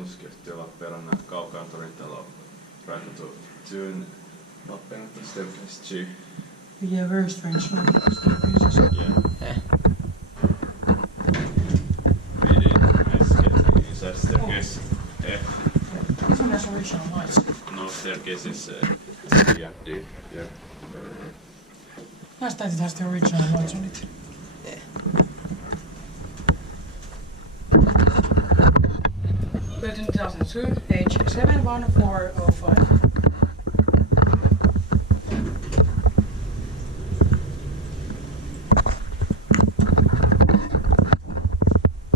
konsultskifte Lappeenrannan Kaukaan torintalo Rajakatu työn Lappeenranta staircase G. Yeah, very strange staircases. Yeah. Really nice getting inside staircase F. This one has original lights. No, staircase is C and D. Yeah. Nice that it has the original lights on it. Yeah. Built in 2002, age 71405.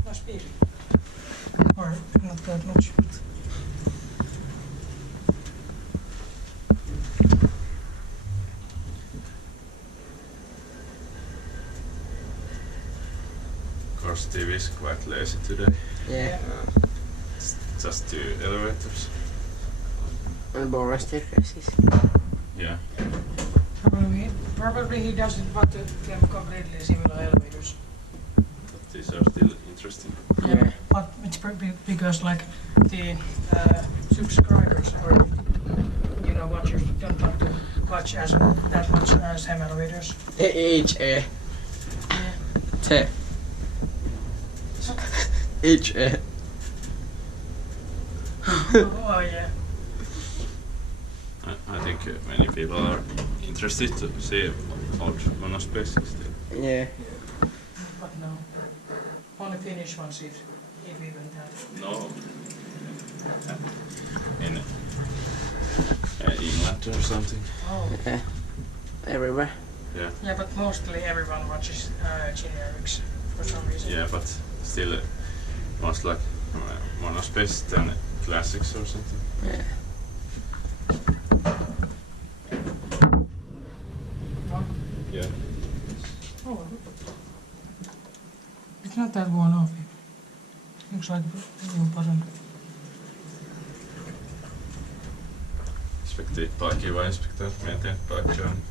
Nice big. Or not that much. Of course, TV is quite lazy today. Yeah. It's just 2 elevators. And boring staircases. Yeah. Probably he doesn't want to them completely similar elevators. But these are still interesting. Yeah. But it's probably because like the subscribers or you know watchers don't want to watch as that much same elevators. H-E. Yeah. T. H-E. Oh yeah. I think many people are interested to see old MonoSpaces still. Yeah. But no. Only Finnish ones if even that. No. In England or something. Oh. Yeah. Everywhere. Yeah. Yeah, but mostly everyone watches generics for some reason. Yeah, but still most like MonoSpace than classics or something. Yeah. Yeah. Oh. It's not that worn off. Looks like a new button. Inspected by Kiwa, Inspecta, maintained by John.